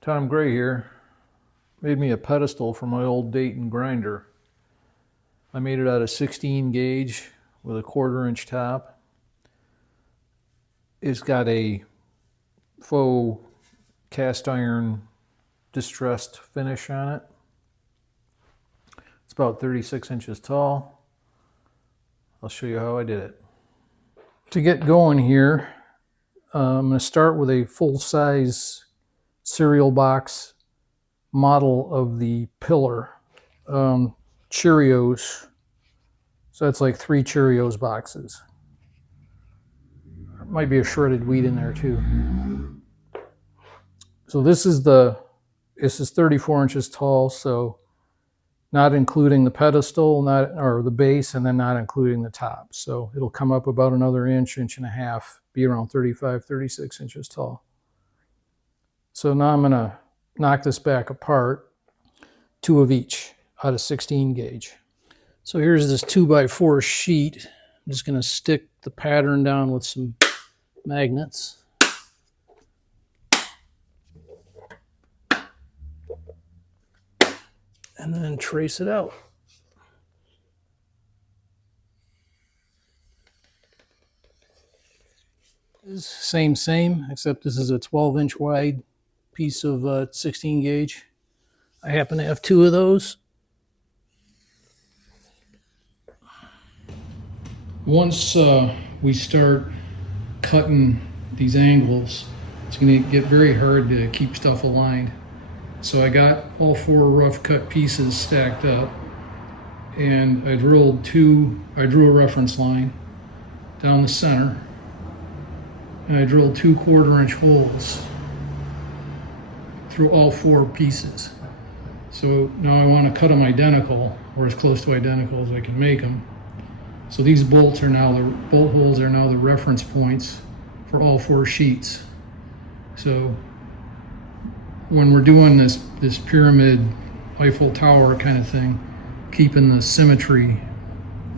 Tom Gray here. Made me a pedestal for my old Dayton grinder. I made it out of 16 gauge with a 1/4 inch top. It's got a faux cast iron distressed finish on it. It's about 36 inches tall. I'll show you how I did it. To get going here, I'm going to start with a full-size cereal box model of the pillar. Cheerios. So that's like 3 Cheerios boxes. There might be a shredded wheat in there too. So this is 34 inches tall, so not including the pedestal, or the base, and then not including the top. So it'll come up about another inch and a half, be around 35, 36 inches tall. So now I'm going to knock this back apart, 2 of each out of 16 gauge. So here's this 2x4 sheet. I'm just going to stick the pattern down with some magnets. And then trace it out. Same, except this is a 12-inch wide piece of 16 gauge. I happen to have 2 of those. Once we start cutting these angles, it's going to get very hard to keep stuff aligned. So I got all 4 rough cut pieces stacked up, and I drew a reference line down the center, and I drilled 2 1/4 inch holes through all 4 pieces. So now I want to cut them identical, or as close to identical as I can make them. So these bolt holes are now the reference points for all 4 sheets. So when we're doing this pyramid Eiffel Tower kind of thing, keeping the symmetry,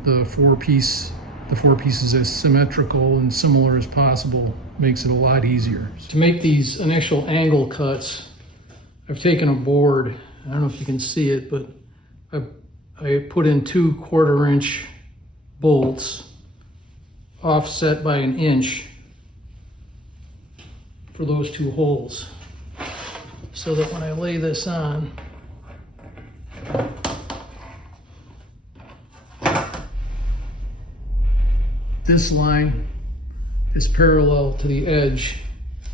the 4 pieces as symmetrical and similar as possible makes it a lot easier. To make these initial angle cuts, I've taken a board. I don't know if you can see it, but I put in 2 1/4 inch bolts offset by 1 inch for those 2 holes, so that when I lay this on, this line is parallel to the edge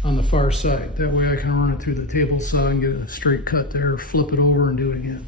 on the far side. That way I can run it through the table saw and get a straight cut there, flip it over and do it again.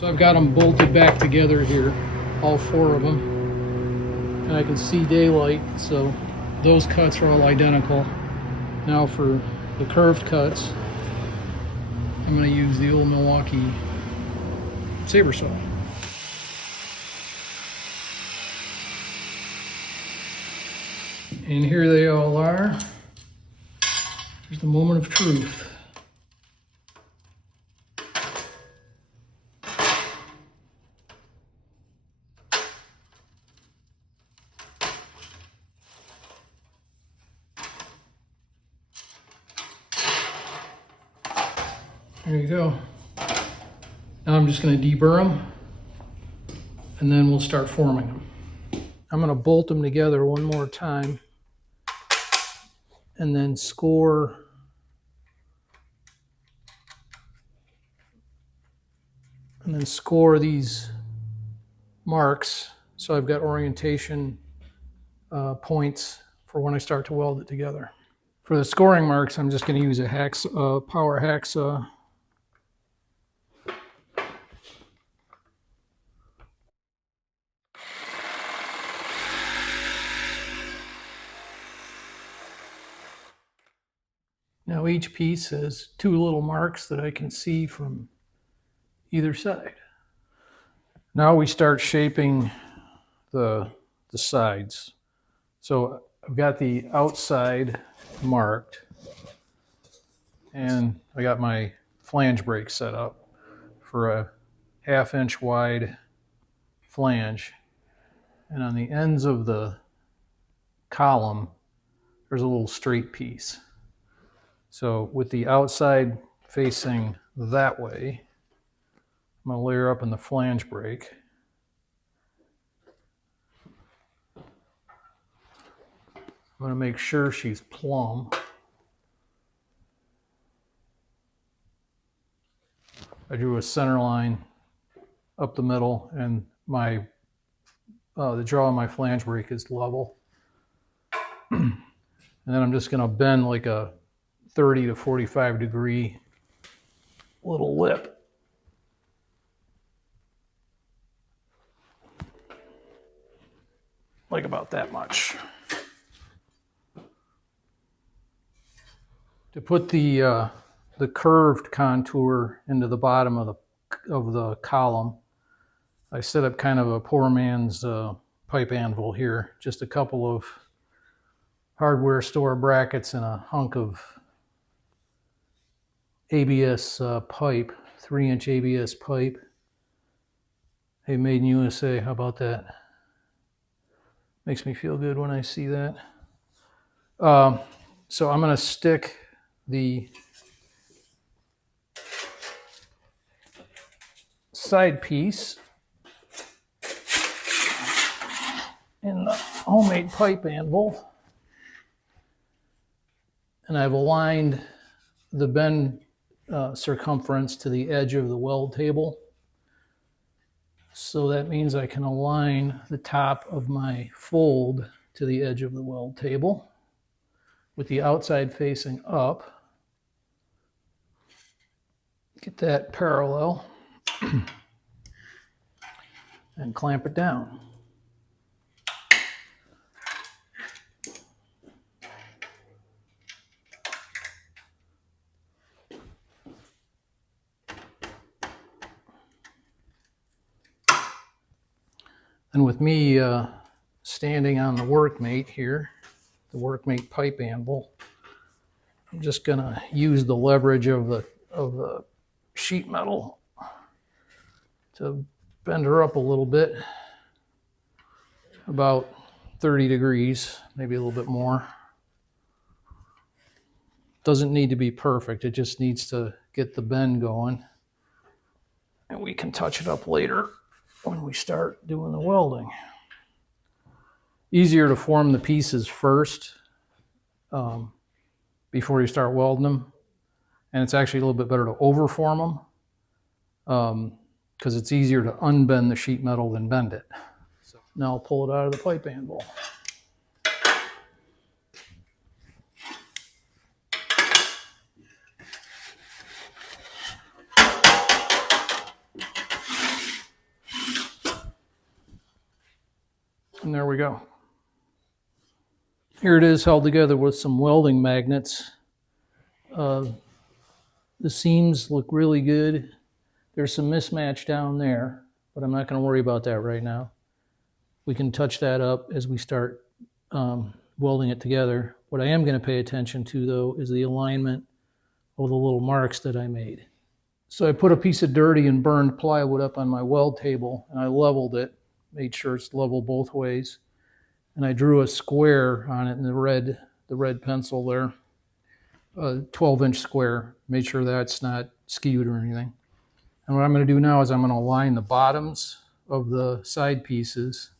So I've got them bolted back together here, all 4 of them, and I can see daylight, so those cuts are all identical. Now for the curved cuts, I'm going to use the old Milwaukee saber saw. And here they all are. Here's the moment of truth. There you go. Now I'm just going to deburr them, and then we'll start forming them. I'm going to bolt them together one more time, and then score these marks so I've got orientation points for when I start to weld it together. For the scoring marks, I'm just going to use a power hacksaw. Now each piece has two little marks that I can see from either side. Now we start shaping the sides. So I've got the outside marked, and I got my flange brake set up for a 1/2 inch wide flange. And on the ends of the column, there's a little straight piece. So with the outside facing that way, I'm going to layer up in the flange brake. I'm going to make sure she's plumb. I drew a center line up the middle, and the jaw of my flange brake is level. And then I'm just going to bend like a 30 to 45 degree little lip. Like about that much. To put the curved contour into the bottom of the column, I set up kind of a poor man's pipe anvil here. Just a couple of hardware store brackets and a hunk of ABS pipe, 3-inch ABS pipe. Hey, made in USA, how about that? Makes me feel good when I see that. So I'm going to stick the side piece in the homemade pipe anvil, and I've aligned the bend circumference to the edge of the weld table. So that means I can align the top of my fold to the edge of the weld table with the outside facing up. Get that parallel and clamp it down. And with me standing on the workmate here, the workmate pipe anvil, I'm just going to use the leverage of the sheet metal to bend her up a little bit, about 30 degrees, maybe a little bit more. Doesn't need to be perfect, it just needs to get the bend going. And we can touch it up later when we start doing the welding. Easier to form the pieces first before you start welding them. And it's actually a little bit better to overform them because it's easier to unbend the sheet metal than bend it. So now I'll pull it out of the pipe anvil. And there we go. Here it is held together with some welding magnets. The seams look really good. There's some mismatch down there, but I'm not going to worry about that right now. We can touch that up as we start welding it together. What I am going to pay attention to, though, is the alignment of the little marks that I made. So I put a piece of dirty and burned plywood up on my weld table, and I leveled it, made sure it's level both ways. And I drew a square on it in the red pencil there, a 12-inch square, made sure that's not skewed or anything. And what I'm going to do now is I'm going to align the bottoms of the side pieces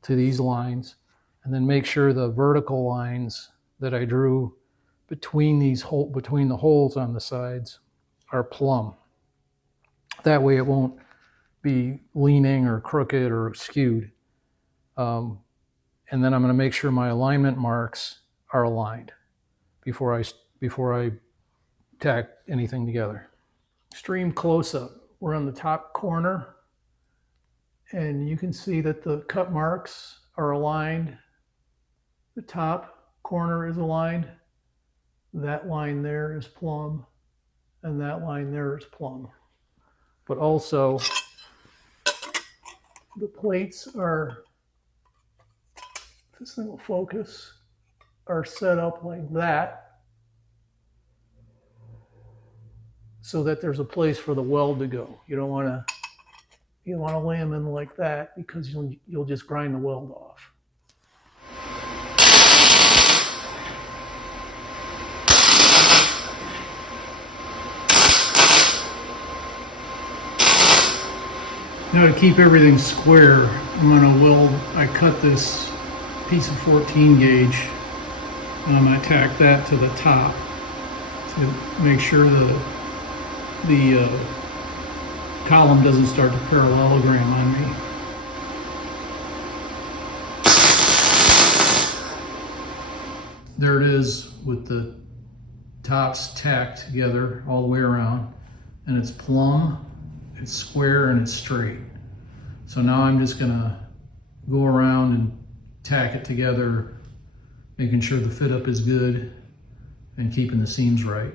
to these lines, and then make sure the vertical lines that I drew between between the holes on the sides are plumb. That way it won't be leaning or crooked or skewed. And then I'm going to make sure my alignment marks are aligned before I tack anything together. Extreme close-up. We're on the top corner, and you can see that the cut marks are aligned. The top corner is aligned. That line there is plumb, and that line there is plumb. But also, the plates are, if this thing will focus, are set up like that, so that there's a place for the weld to go. You don't want to lay them in like that, because you'll just grind the weld off. Now, to keep everything square, I'm going to weld. I cut this piece of 14 gauge, and I'm going to tack that to the top to make sure the column doesn't start to parallelogram on me. There it is with the tops tacked together all the way around, and it's plumb, it's square, and it's straight. So now I'm just gonna go around and tack it together, making sure the fit up is good and keeping the seams right.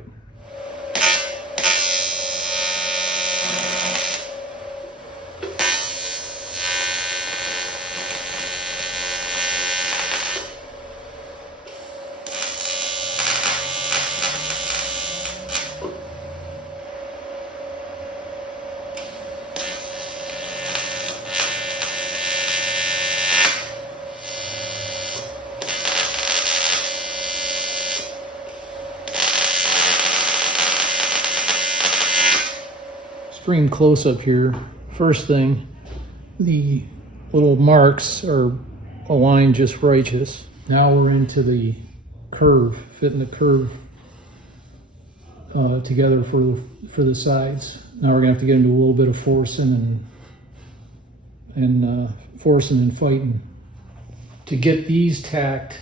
Extreme close up here. First thing, the little marks are aligned just righteous. Now we're into the curve, fitting the curve together for the sides. Now we're gonna have to get into a little bit of forcing and forcing and fighting to get these tacked.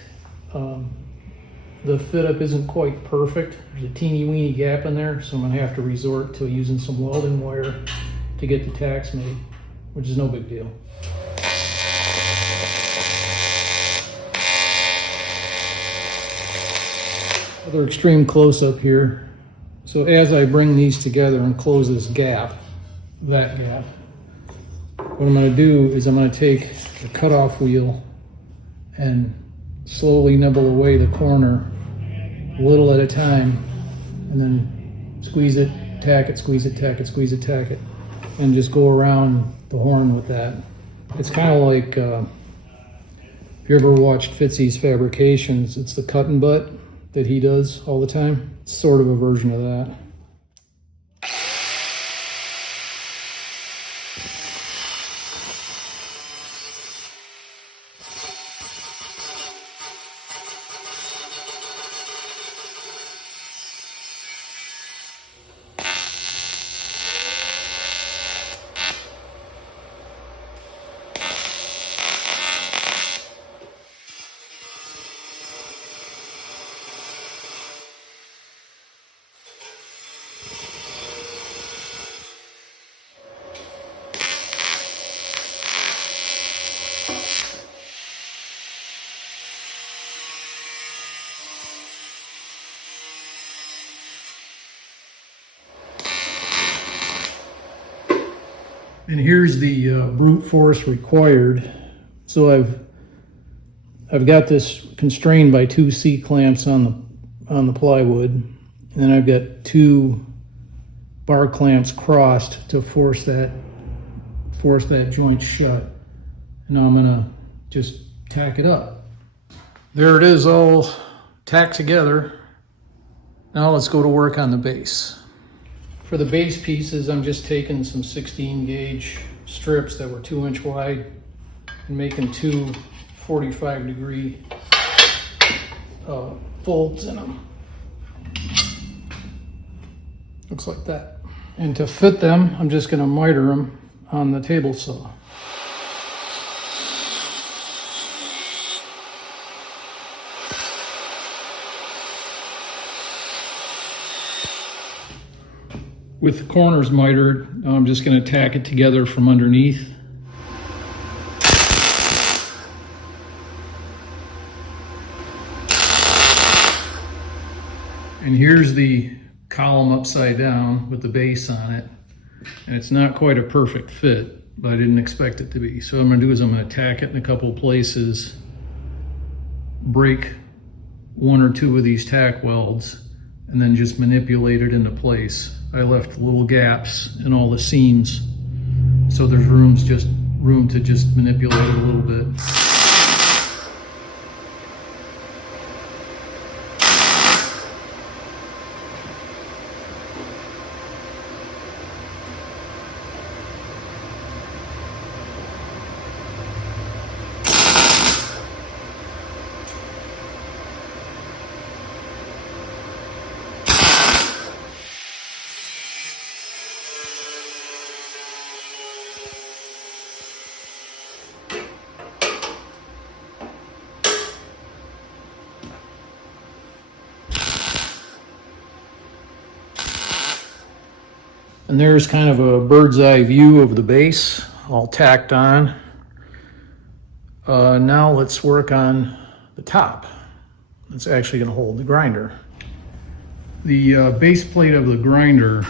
The fit up isn't quite perfect. There's a teeny weeny gap in there, so I'm gonna have to resort to using some welding wire to get the tacks made, which is no big deal. Another extreme close up here. So as I bring these together and close this gap, that gap, what I'm gonna do is I'm gonna take the cutoff wheel and slowly nibble away the corner, a little at a time, and then squeeze it, tack it, squeeze it, tack it, squeeze it, tack it, and just go around the horn with that. It's kind of like, if you ever watched Fitzy's Fabrications, it's the cut and butt that he does all the time. It's sort of a version of that. And here's the brute force required. So I've got this constrained by 2 C-clamps on the plywood, and then I've got 2 bar clamps crossed to force that joint shut. And now I'm gonna just tack it up. There it is, all tacked together. Now let's go to work on the base. For the base pieces, I'm just taking some 16 gauge strips that were 2-inch wide and making 2 45-degree bolts in them. Looks like that. And to fit them, I'm just going to miter them on the table saw. With the corners mitered, I'm just going to tack it together from underneath. And here's the column upside down with the base on it. And it's not quite a perfect fit, but I didn't expect it to be. So what I'm going to do is I'm going to tack it in a couple of places, break one or two of these tack welds, and then just manipulate it into place. I left little gaps in all the seams, so there's room to just manipulate it a little bit. And there's kind of a bird's eye view of the base, all tacked on. Now let's work on the top. That's actually going to hold the grinder. The base plate of the grinder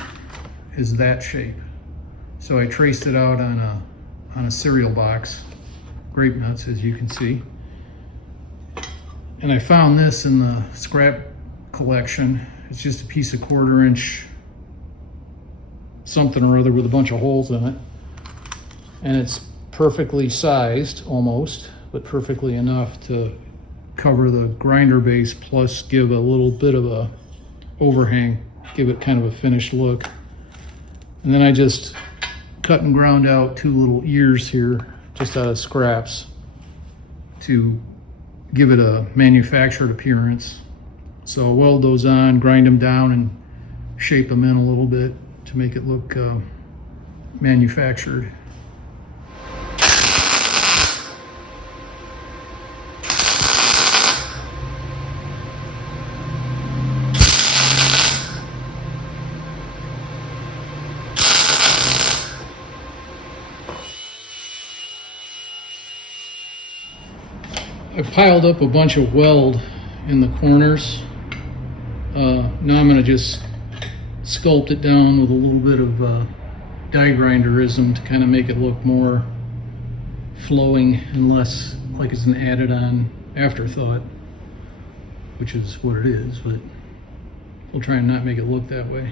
is that shape. So I traced it out on a cereal box, grape nuts, as you can see. And I found this in the scrap collection. It's just a piece of 1/4 inch something or other with a bunch of holes in it, and it's perfectly sized almost, but perfectly enough to cover the grinder base, plus give a little bit of a overhang, give it kind of a finished look. And then I just cut and ground out 2 little ears here just out of scraps to give it a manufactured appearance. So weld those on, grind them down, and shape them in a little bit to make it look manufactured. I piled up a bunch of weld in the corners. Now I'm going to just sculpt it down with a little bit of die grinderism to kind of make it look more flowing and less like it's an added on afterthought, which is what it is, but we'll try and not make it look that way.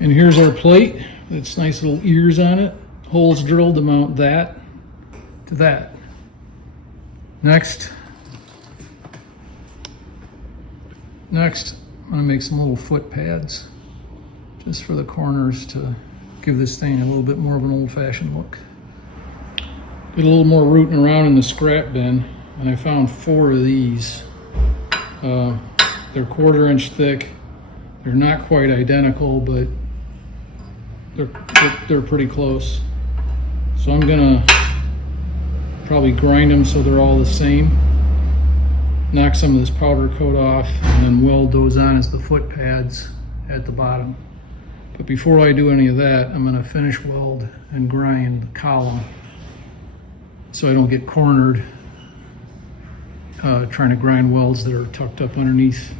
And here's our plate. It's nice little ears on it. Holes drilled to mount that to that. Next, I'm gonna make some little foot pads just for the corners to give this thing a little bit more of an old-fashioned look. Did a little more rooting around in the scrap bin, and I found 4 of these. They're 1/4 inch thick. They're not quite identical, but they're pretty close. So I'm gonna probably grind them so they're all the same, knock some of this powder coat off, and then weld those on as the foot pads at the bottom. But before I do any of that, I'm gonna finish weld and grind the column so I don't get cornered trying to grind welds that are tucked up underneath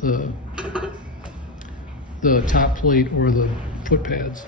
the top plate or the foot pads.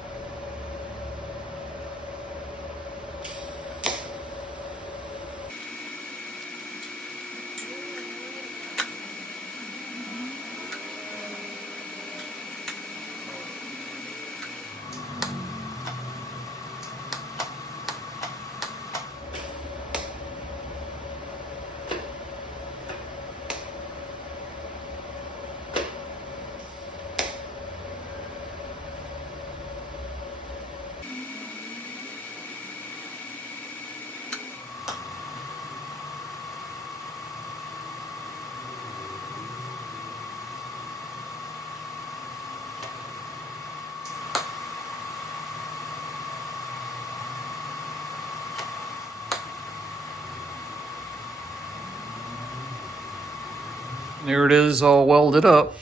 There it is, all welded up.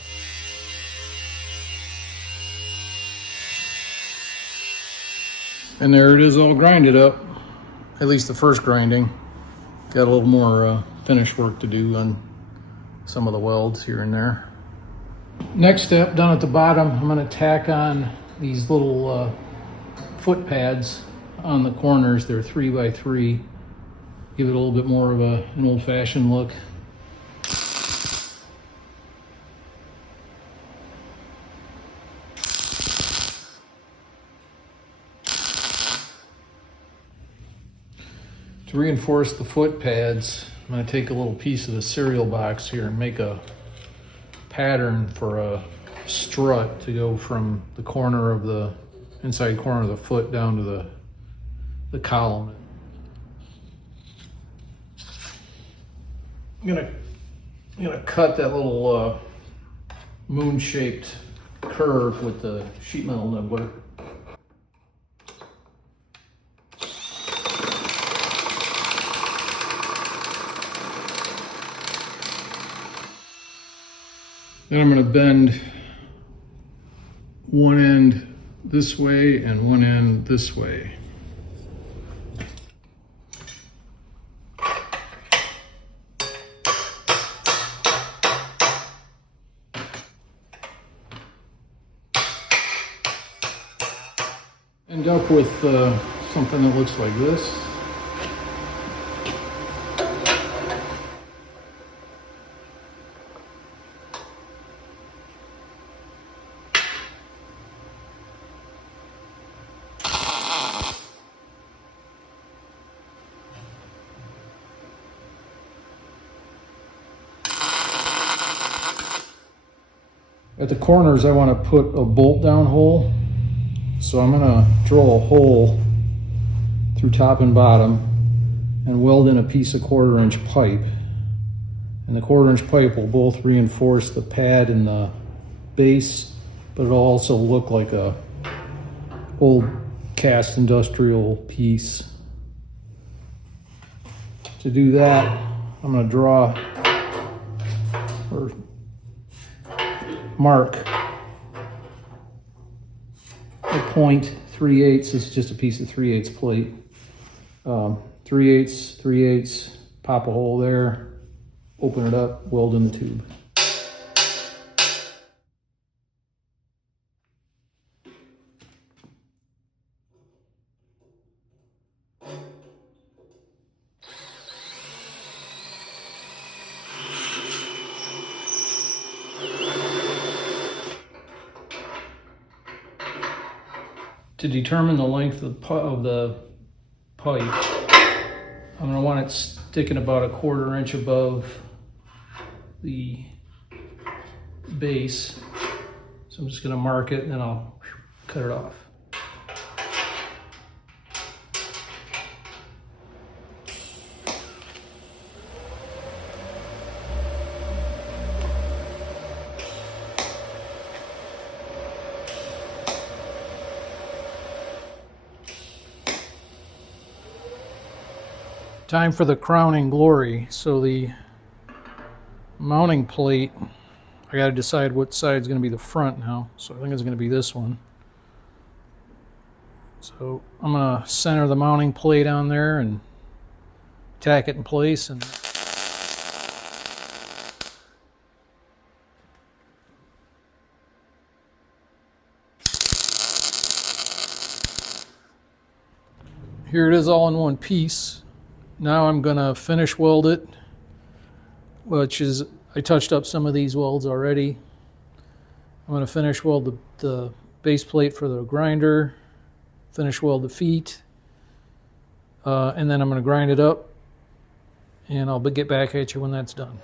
And there it is, all grinded up. At least the first grinding. Got a little more finish work to do on some of the welds here and there. Next step, down at the bottom, I'm going to tack on these little foot pads on the corners. They're 3x3. Give it a little bit more of an old-fashioned look. To reinforce the foot pads, I'm going to take a little piece of the cereal box here and make a pattern for a strut to go from the corner of the inside corner of the foot down to the column. I'm gonna cut that little moon-shaped curve with the sheet metal nibbler. Then I'm going to bend one end this way and one end this way. End up with something that looks like this. At the corners, I want to put a bolt down hole. So I'm going to drill a hole through top and bottom and weld in a piece of 1/4 inch pipe. And the 1/4 inch pipe will both reinforce the pad and the base, but it'll also look like a old cast industrial piece. To do that, I'm going to draw or mark a point 3/8. It's just a piece of 3/8 plate. 3/8, pop a hole there, open it up, weld in the tube. To determine the length of the pipe, I'm going to want it sticking about a 1/4 inch above the base. So I'm just going to mark it and then I'll cut it off. Time for the crowning glory. So the mounting plate, I got to decide what side is going to be the front now. So I think it's going to be this one. So I'm going to center the mounting plate on there and tack it in place. And here it is, all in one piece. Now I'm going to finish weld it, which is, I touched up some of these welds already. I'm going to finish weld the base plate for the grinder, finish weld the feet, and then I'm going to grind it up, and I'll get back at you when that's done.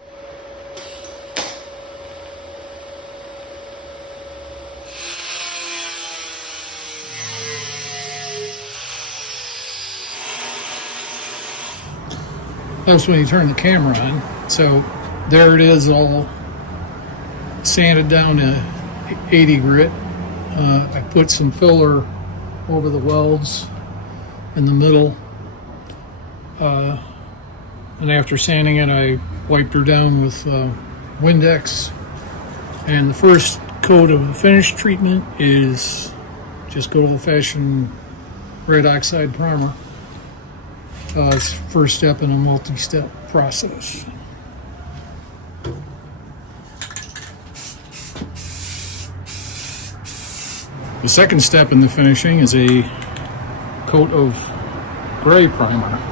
That's when you turn the camera on. So there it is, all sanded down to 80 grit. I put some filler over the welds in the middle. And after sanding it, I wiped her down with Windex. And the first coat of the finish treatment is just good old-fashioned red oxide primer. It's the first step in a multi-step process. The second step in the finishing is a coat of gray primer.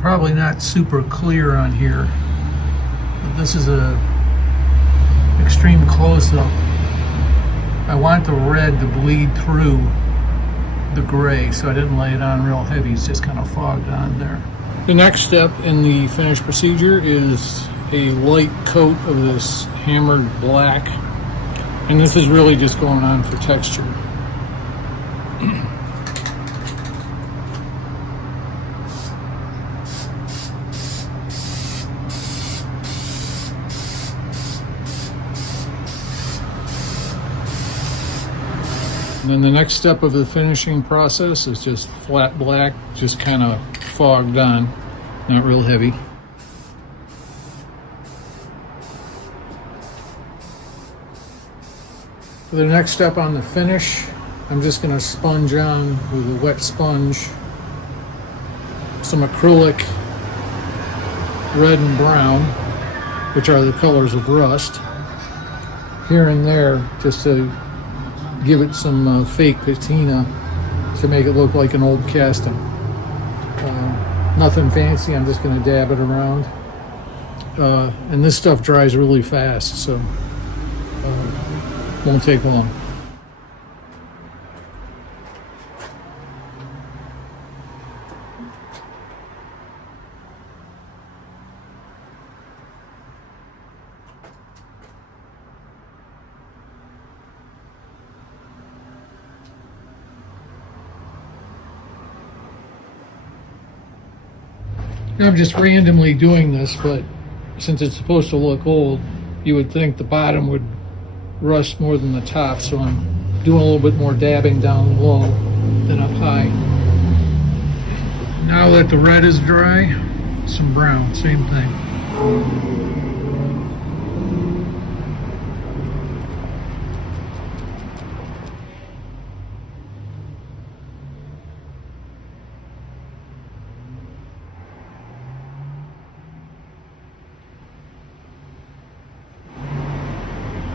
Probably not super clear on here, but this is a extreme close-up. I want the red to bleed through the gray, so I didn't lay it on real heavy. It's just kind of fogged on there. The next step in the finish procedure is a light coat of this hammered black, and this is really just going on for texture. And then the next step of the finishing process is just flat black, just kind of fogged on, not real heavy. For the next step on the finish, I'm just going to sponge on with a wet sponge some acrylic red and brown, which are the colors of rust, here and there, just to give it some fake patina to make it look like an old casting. Nothing fancy, I'm just going to dab it around. And this stuff dries really fast, so won't take long. I'm just randomly doing this, but since it's supposed to look old, you would think the bottom would rust more than the top, so I'm doing a little bit more dabbing down low than up high. Now that the red is dry, some brown, same thing.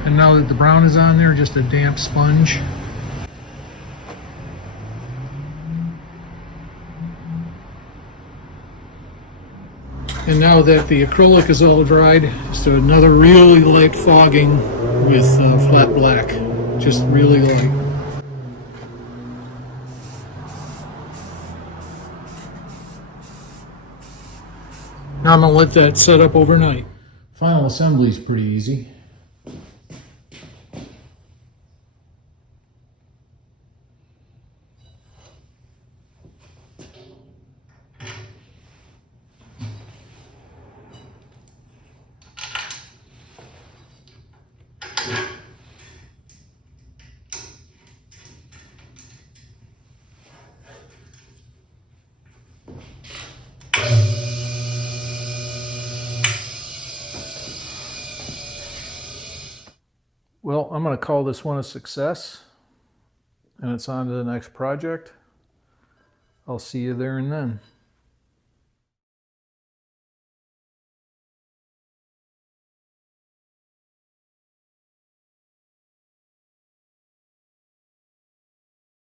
And now that the brown is on there, just a damp sponge. And now that the acrylic is all dried, just another really light fogging with flat black, just really light. Now I'm going to let that set up overnight. Final assembly is pretty easy. Well, I'm going to call this one a success, and it's on to the next project. I'll see you there and then.